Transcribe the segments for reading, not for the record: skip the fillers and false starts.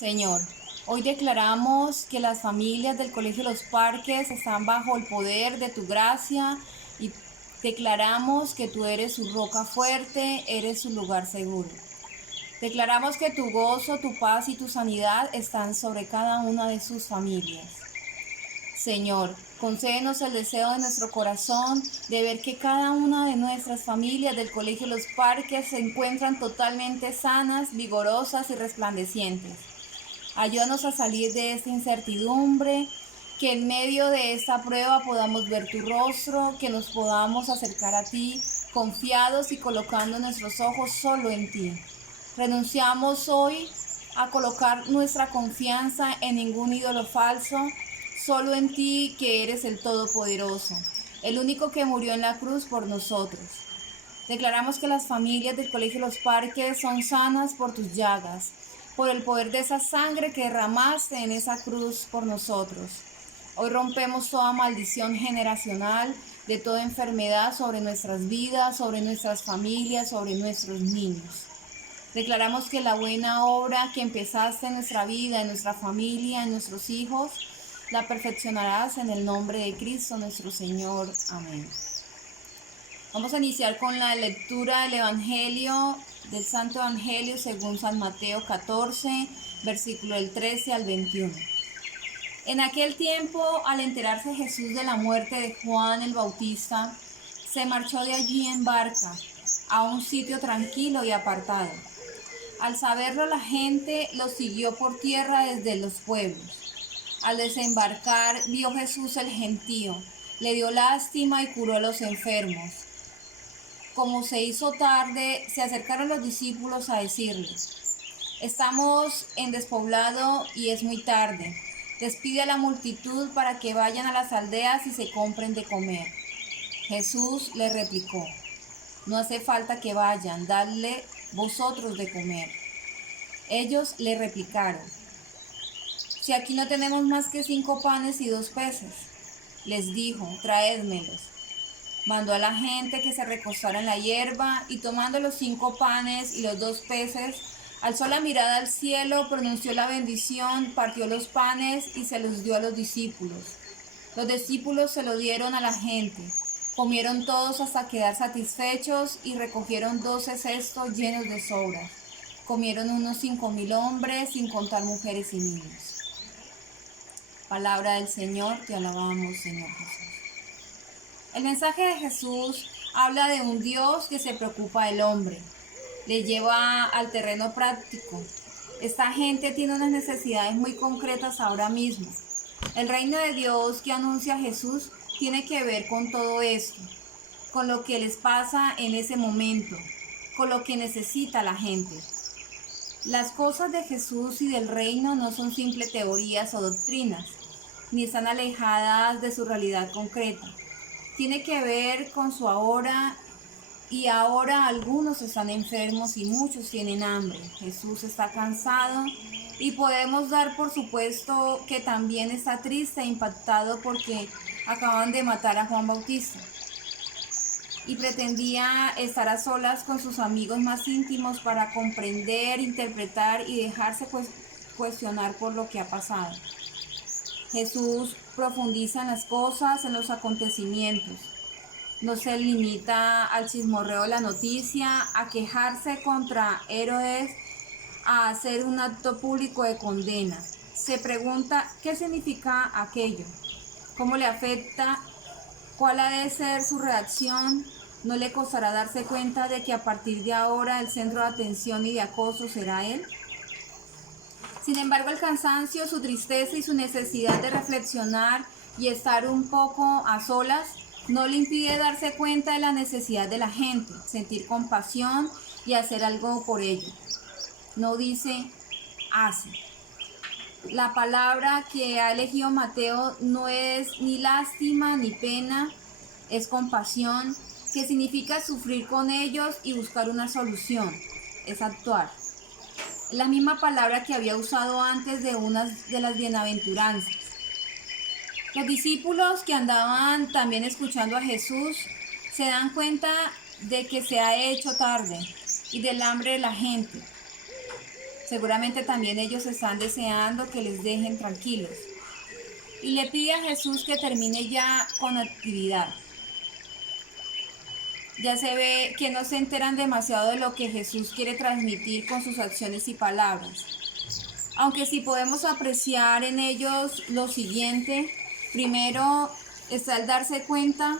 Señor, hoy declaramos que las familias del Colegio Los Parques están bajo el poder de tu gracia y declaramos que tú eres su roca fuerte, eres su lugar seguro. Declaramos que tu gozo, tu paz y tu sanidad están sobre cada una de sus familias. Señor, concédenos el deseo de nuestro corazón de ver que cada una de nuestras familias del Colegio Los Parques se encuentran totalmente sanas, vigorosas y resplandecientes. Ayúdanos a salir de esta incertidumbre, que en medio de esta prueba podamos ver tu rostro, que nos podamos acercar a ti confiados y colocando nuestros ojos solo en ti. Renunciamos hoy a colocar nuestra confianza en ningún ídolo falso, solo en ti, que eres el Todopoderoso, el único que murió en la cruz por nosotros. Declaramos que las familias del Colegio Los Parques son sanas por tus llagas, por el poder de esa sangre que derramaste en esa cruz por nosotros. Hoy rompemos toda maldición generacional de toda enfermedad sobre nuestras vidas, sobre nuestras familias, sobre nuestros niños. Declaramos que la buena obra que empezaste en nuestra vida, en nuestra familia, en nuestros hijos, la perfeccionarás en el nombre de Cristo nuestro Señor. Amén. Vamos a iniciar con la lectura del Evangelio, del Santo Evangelio según San Mateo 14, versículo del 13 al 21. En aquel tiempo, al enterarse Jesús de la muerte de Juan el Bautista, se marchó de allí en barca a un sitio tranquilo y apartado. Al saberlo, la gente lo siguió por tierra desde los pueblos. Al desembarcar, vio Jesús el gentío, le dio lástima y curó a los enfermos. Como se hizo tarde, se acercaron los discípulos a decirle: estamos en despoblado y es muy tarde. Despide a la multitud para que vayan a las aldeas y se compren de comer. Jesús le replicó: no hace falta que vayan, dadle vosotros de comer. Ellos le replicaron: si aquí no tenemos más que 5 panes y 2 peces. Les dijo: traédmelos. Mandó a la gente que se recostara en la hierba y, tomando los 5 panes y los 2 peces, alzó la mirada al cielo, pronunció la bendición, partió los panes y se los dio a los discípulos. Los discípulos se lo dieron a la gente. Comieron todos hasta quedar satisfechos y recogieron 12 cestos llenos de sobras. Comieron unos 5.000 hombres, sin contar mujeres y niños. Palabra del Señor, te alabamos, Señor Jesús. El mensaje de Jesús habla de un Dios que se preocupa del hombre, le lleva al terreno práctico. Esta gente tiene unas necesidades muy concretas ahora mismo. El reino de Dios que anuncia Jesús tiene que ver con todo esto, con lo que les pasa en ese momento, con lo que necesita la gente. Las cosas de Jesús y del reino no son simples teorías o doctrinas, ni están alejadas de su realidad concreta. Tiene que ver con su ahora, y ahora algunos están enfermos y muchos tienen hambre. Jesús está cansado y podemos dar por supuesto que también está triste e impactado porque acaban de matar a Juan Bautista. Y pretendía estar a solas con sus amigos más íntimos para comprender, interpretar y dejarse cuestionar por lo que ha pasado. Jesús profundiza en las cosas, en los acontecimientos. No se limita al chismorreo de la noticia, a quejarse contra Herodes, a hacer un acto público de condena. Se pregunta qué significa aquello, cómo le afecta, cuál ha de ser su reacción. ¿No le costará darse cuenta de que a partir de ahora el centro de atención y de acoso será él? Sin embargo, el cansancio, su tristeza y su necesidad de reflexionar y estar un poco a solas no le impide darse cuenta de la necesidad de la gente, sentir compasión y hacer algo por ello. No dice, hace. La palabra que ha elegido Mateo no es ni lástima ni pena, es compasión, que significa sufrir con ellos y buscar una solución, es actuar. La misma palabra que había usado antes de una de las bienaventuranzas. Los discípulos que andaban también escuchando a Jesús se dan cuenta de que se ha hecho tarde y del hambre de la gente. Seguramente también ellos están deseando que les dejen tranquilos. Y le pide a Jesús que termine ya con la actividad. Ya se ve que no se enteran demasiado de lo que Jesús quiere transmitir con sus acciones y palabras. Aunque sí podemos apreciar en ellos lo siguiente, primero está el darse cuenta.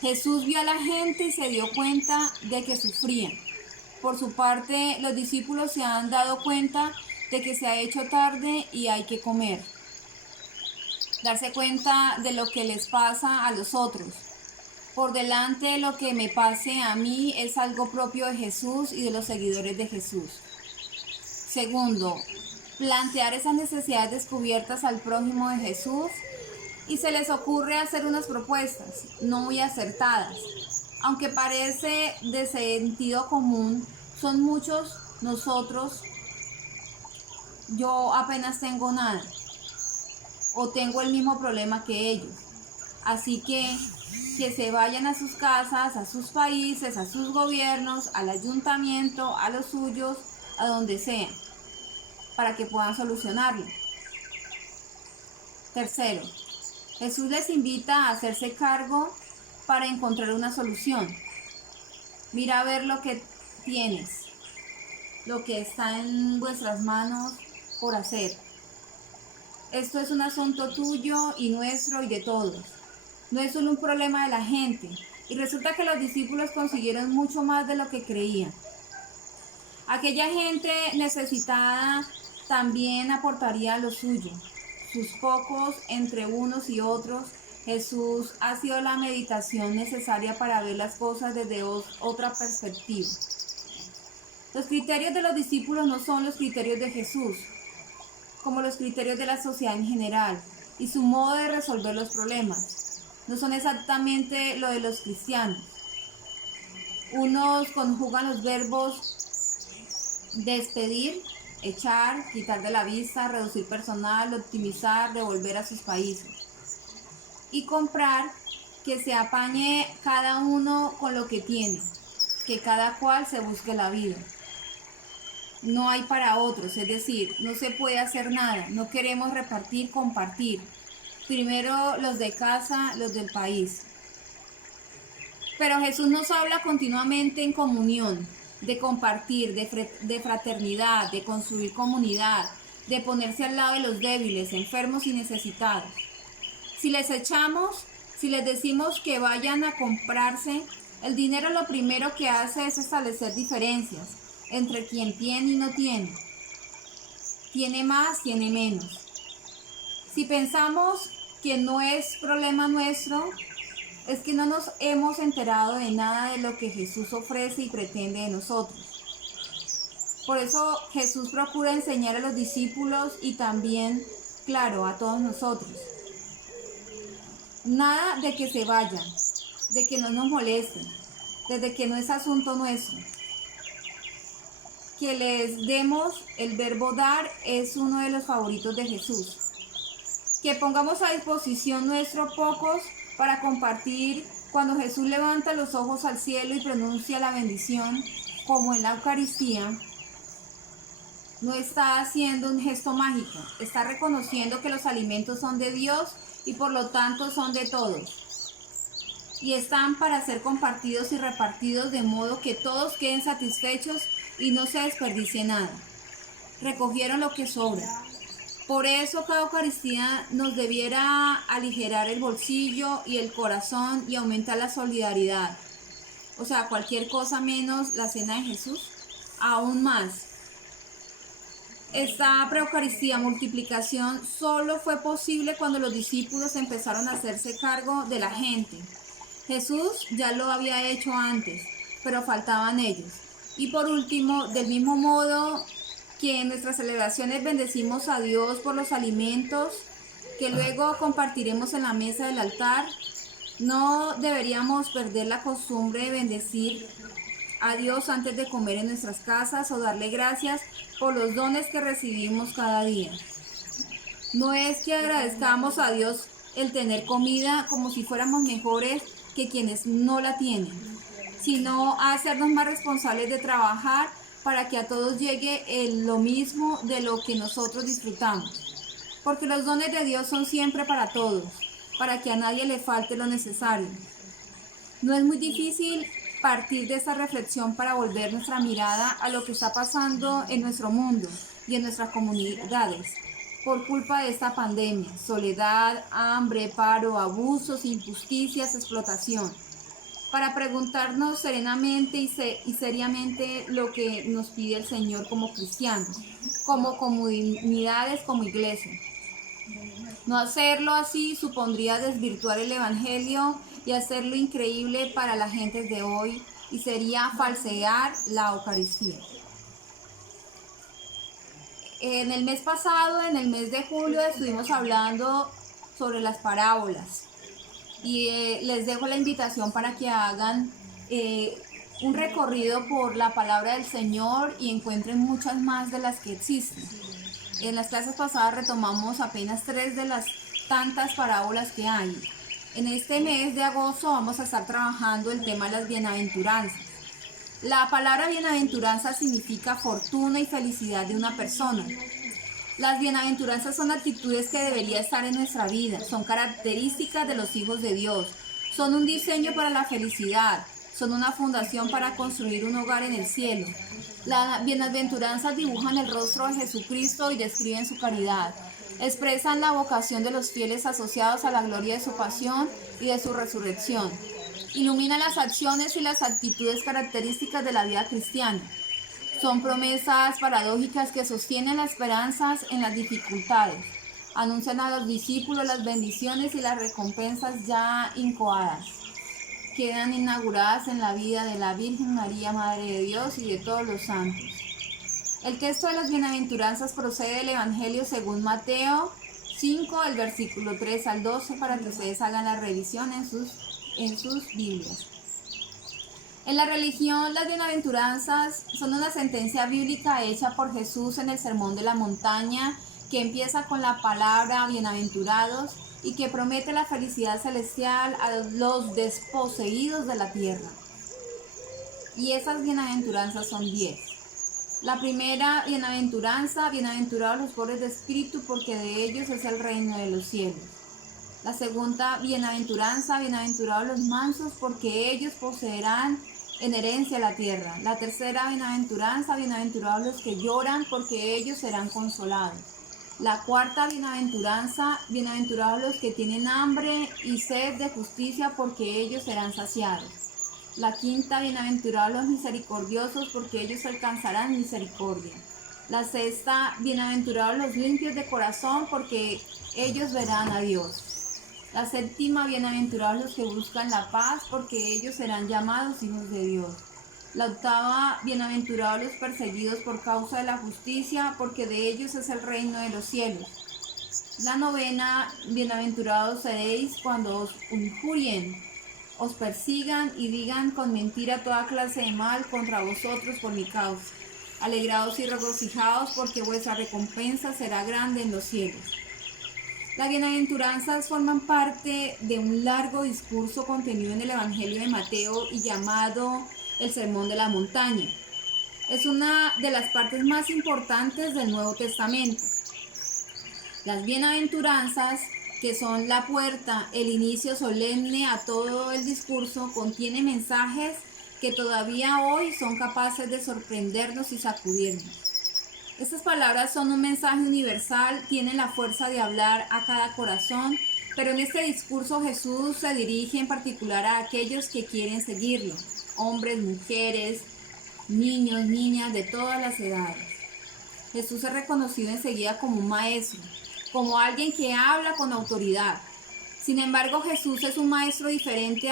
Jesús vio a la gente y se dio cuenta de que sufrían. Por su parte, los discípulos se han dado cuenta de que se ha hecho tarde y hay que comer. Darse cuenta de lo que les pasa a los otros. Por delante de lo que me pase a mí es algo propio de Jesús y de los seguidores de Jesús. Segundo, plantear esas necesidades descubiertas al prójimo de Jesús y se les ocurre hacer unas propuestas no muy acertadas. Aunque parece de sentido común, son muchos nosotros, yo apenas tengo nada o tengo el mismo problema que ellos. Así que se vayan a sus casas, a sus países, a sus gobiernos, al ayuntamiento, a los suyos, a donde sea, para que puedan solucionarlo. Tercero, Jesús les invita a hacerse cargo para encontrar una solución. Mira a ver lo que tienes, lo que está en vuestras manos por hacer. Esto es un asunto tuyo y nuestro y de todos. No es solo un problema de la gente. Y resulta que los discípulos consiguieron mucho más de lo que creían. Aquella gente necesitada también aportaría lo suyo. Sus pocos entre unos y otros. Jesús ha sido la meditación necesaria para ver las cosas desde otra perspectiva. Los criterios de los discípulos no son los criterios de Jesús, como los criterios de la sociedad en general, y su modo de resolver los problemas no son exactamente lo de los cristianos. Unos conjugan los verbos despedir, echar, quitar de la vista, reducir personal, optimizar, devolver a sus países. Y comprar, que se apañe cada uno con lo que tiene, que cada cual se busque la vida. No hay para otros, es decir, no se puede hacer nada, no queremos repartir, compartir. Primero los de casa, los del país. Pero Jesús nos habla continuamente en comunión, de compartir, de fraternidad, de construir comunidad, de ponerse al lado de los débiles, enfermos y necesitados. Si les echamos, si les decimos que vayan a comprarse, el dinero lo primero que hace es establecer diferencias entre quien tiene y no tiene. Tiene más, tiene menos. Si pensamos que no es problema nuestro, es que no nos hemos enterado de nada de lo que Jesús ofrece y pretende de nosotros. Por eso Jesús procura enseñar a los discípulos y también, claro, a todos nosotros. Nada de que se vayan, de que no nos molesten, desde que no es asunto nuestro. Que les demos, el verbo dar es uno de los favoritos de Jesús. Que pongamos a disposición nuestros pocos para compartir cuando Jesús levanta los ojos al cielo y pronuncia la bendición, como en la Eucaristía. No está haciendo un gesto mágico, está reconociendo que los alimentos son de Dios y por lo tanto son de todos. Y están para ser compartidos y repartidos de modo que todos queden satisfechos y no se desperdicie nada. Recogieron lo que sobra. Por eso cada Eucaristía nos debiera aligerar el bolsillo y el corazón y aumentar la solidaridad. O sea, cualquier cosa menos la cena de Jesús. Aún más. Esta pre-Eucaristía, multiplicación, solo fue posible cuando los discípulos empezaron a hacerse cargo de la gente. Jesús ya lo había hecho antes, pero faltaban ellos. Y por último, del mismo modo que en nuestras celebraciones bendecimos a Dios por los alimentos que luego compartiremos en la mesa del altar, no deberíamos perder la costumbre de bendecir a Dios antes de comer en nuestras casas o darle gracias por los dones que recibimos cada día. No es que agradezcamos a Dios el tener comida como si fuéramos mejores que quienes no la tienen, sino a hacernos más responsables de trabajar para que a todos llegue lo mismo de lo que nosotros disfrutamos. Porque los dones de Dios son siempre para todos, para que a nadie le falte lo necesario. No es muy difícil partir de esta reflexión para volver nuestra mirada a lo que está pasando en nuestro mundo y en nuestras comunidades por culpa de esta pandemia: soledad, hambre, paro, abusos, injusticias, explotación. Para preguntarnos serenamente y seriamente lo que nos pide el Señor como cristianos, como comunidades, como iglesia. No hacerlo así supondría desvirtuar el Evangelio y hacerlo increíble para las gentes de hoy, y sería falsear la Eucaristía. En el mes pasado, en el mes de julio, estuvimos hablando sobre las parábolas y les dejo la invitación para que hagan un recorrido por la palabra del Señor y encuentren muchas más de las que existen. En las clases pasadas retomamos apenas 3 de las tantas parábolas que hay. En este mes de agosto vamos a estar trabajando el tema de las bienaventuranzas. La palabra bienaventuranza significa fortuna y felicidad de una persona. Las bienaventuranzas son actitudes que deberían estar en nuestra vida, son características de los hijos de Dios, son un diseño para la felicidad, son una fundación para construir un hogar en el cielo. Las bienaventuranzas dibujan el rostro de Jesucristo y describen su caridad. Expresan la vocación de los fieles asociados a la gloria de su pasión y de su resurrección. Iluminan las acciones y las actitudes características de la vida cristiana. Son promesas paradójicas que sostienen las esperanzas en las dificultades. Anuncian a los discípulos las bendiciones y las recompensas ya incoadas. Quedan inauguradas en la vida de la Virgen María, Madre de Dios, y de todos los santos. El texto de las bienaventuranzas procede del Evangelio según Mateo 5, el versículo 3 al 12, para que ustedes hagan la revisión en sus Biblias. En la religión, las bienaventuranzas son una sentencia bíblica hecha por Jesús en el Sermón de la Montaña, que empieza con la palabra bienaventurados y que promete la felicidad celestial a los desposeídos de la tierra. Y esas bienaventuranzas son 10. La primera bienaventuranza: bienaventurados los pobres de espíritu, porque de ellos es el reino de los cielos. La segunda bienaventuranza: bienaventurados los mansos, porque ellos poseerán en herencia la tierra. La tercera bienaventuranza: bienaventurados los que lloran, porque ellos serán consolados. La cuarta bienaventuranza: bienaventurados los que tienen hambre y sed de justicia, porque ellos serán saciados. La quinta: bienaventurados los misericordiosos, porque ellos alcanzarán misericordia. La sexta: bienaventurados los limpios de corazón, porque ellos verán a Dios. La séptima: bienaventurados los que buscan la paz, porque ellos serán llamados hijos de Dios. La octava: bienaventurados los perseguidos por causa de la justicia, porque de ellos es el reino de los cielos. La novena: bienaventurados seréis cuando os injurien, os persigan y digan con mentira toda clase de mal contra vosotros por mi causa. Alegraos y regocijaos, porque vuestra recompensa será grande en los cielos. Las bienaventuranzas forman parte de un largo discurso contenido en el Evangelio de Mateo y llamado el Sermón de la Montaña. Es una de las partes más importantes del Nuevo Testamento. Las bienaventuranzas, que son la puerta, el inicio solemne a todo el discurso, contiene mensajes que todavía hoy son capaces de sorprendernos y sacudirnos. Estas palabras son un mensaje universal, tienen la fuerza de hablar a cada corazón, pero en este discurso Jesús se dirige en particular a aquellos que quieren seguirlo: hombres, mujeres, niños, niñas de todas las edades. Jesús es reconocido enseguida como un maestro, como alguien que habla con autoridad. Sin embargo, Jesús es un maestro diferente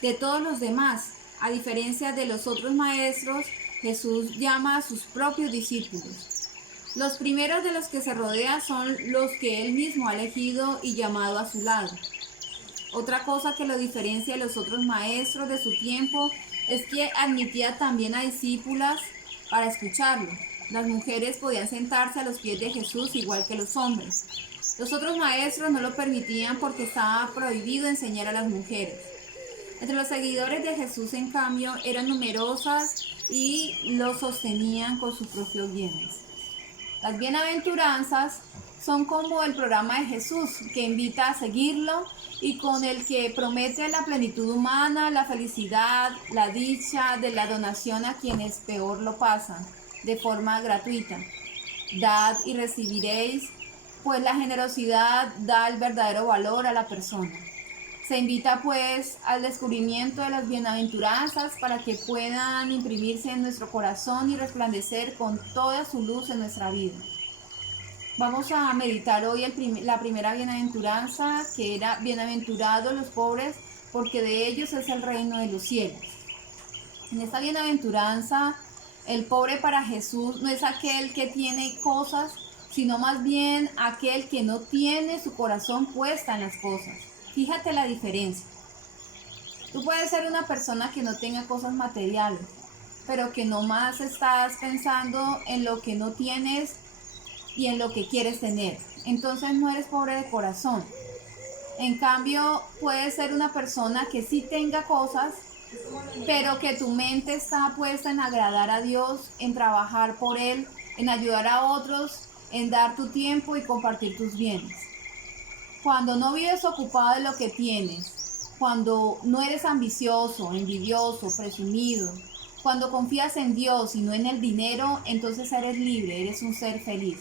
de todos los demás. A diferencia de los otros maestros, Jesús llama a sus propios discípulos. Los primeros de los que se rodea son los que él mismo ha elegido y llamado a su lado. Otra cosa que lo diferencia de los otros maestros de su tiempo es que admitía también a discípulas para escucharlo. Las mujeres podían sentarse a los pies de Jesús igual que los hombres. Los otros maestros no lo permitían porque estaba prohibido enseñar a las mujeres. Entre los seguidores de Jesús, en cambio, eran numerosas y los sostenían con sus propios bienes. Las bienaventuranzas son como el programa de Jesús, que invita a seguirlo y con el que promete la plenitud humana, la felicidad, la dicha de la donación a quienes peor lo pasan, de forma gratuita. Dad y recibiréis, pues la generosidad da el verdadero valor a la persona. Se invita pues al descubrimiento de las bienaventuranzas para que puedan imprimirse en nuestro corazón y resplandecer con toda su luz en nuestra vida. Vamos a meditar hoy la primera bienaventuranza, que era: bienaventurados los pobres, porque de ellos es el reino de los cielos. En esta bienaventuranza, el pobre para Jesús no es aquel que tiene cosas, sino más bien aquel que no tiene su corazón puesta en las cosas. Fíjate la diferencia. Tú puedes ser una persona que no tenga cosas materiales, pero que nomás estás pensando en lo que no tienes y en lo que quieres tener. Entonces no eres pobre de corazón. En cambio, puedes ser una persona que sí tenga cosas, pero que tu mente está puesta en agradar a Dios, en trabajar por Él, en ayudar a otros, en dar tu tiempo y compartir tus bienes. Cuando no vives ocupado de lo que tienes, cuando no eres ambicioso, envidioso, presumido, cuando confías en Dios y no en el dinero, entonces eres libre, eres un ser feliz.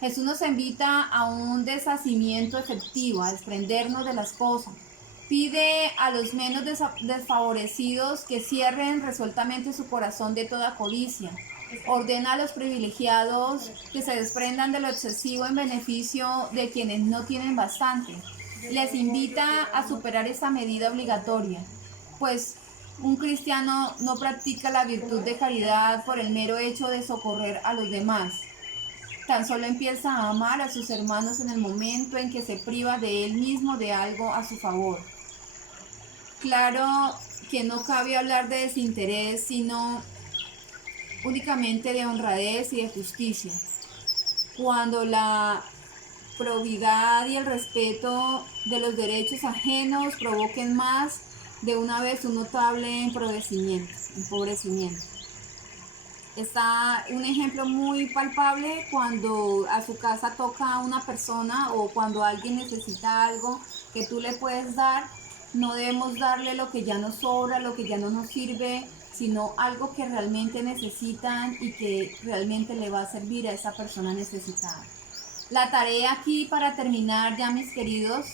Jesús nos invita a un deshacimiento efectivo, a desprendernos de las cosas. Pide a los menos desfavorecidos que cierren resueltamente su corazón de toda codicia. Ordena a los privilegiados que se desprendan de lo excesivo en beneficio de quienes no tienen bastante. Les invita a superar esa medida obligatoria, pues un cristiano no practica la virtud de caridad por el mero hecho de socorrer a los demás. Tan solo empieza a amar a sus hermanos en el momento en que se priva de él mismo de algo a su favor. Claro que no cabe hablar de desinterés, sino únicamente de honradez y de justicia. Cuando la probidad y el respeto de los derechos ajenos provoquen más de una vez un notable empobrecimiento. Está un ejemplo muy palpable cuando a su casa toca una persona o cuando alguien necesita algo que tú le puedes dar. No debemos darle lo que ya nos sobra, lo que ya no nos sirve, sino algo que realmente necesitan y que realmente le va a servir a esa persona necesitada. La tarea aquí, para terminar ya, mis queridos,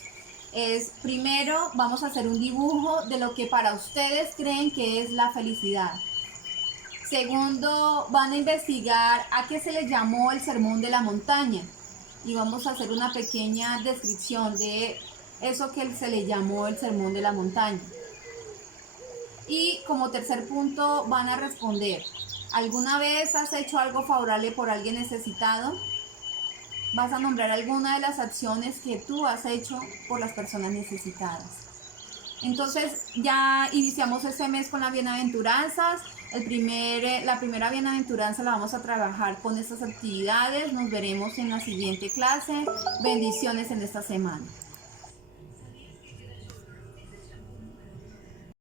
es: primero vamos a hacer un dibujo de lo que para ustedes creen que es la felicidad. Segundo, van a investigar a qué se le llamó el Sermón de la Montaña y vamos a hacer una pequeña descripción de eso que se le llamó el Sermón de la Montaña. Y como tercer punto van a responder: ¿alguna vez has hecho algo favorable por alguien necesitado? Vas a nombrar alguna de las acciones que tú has hecho por las personas necesitadas. Entonces ya iniciamos este mes con las bienaventuranzas. La primera bienaventuranza la vamos a trabajar con estas actividades. Nos veremos en la siguiente clase. Bendiciones en esta semana.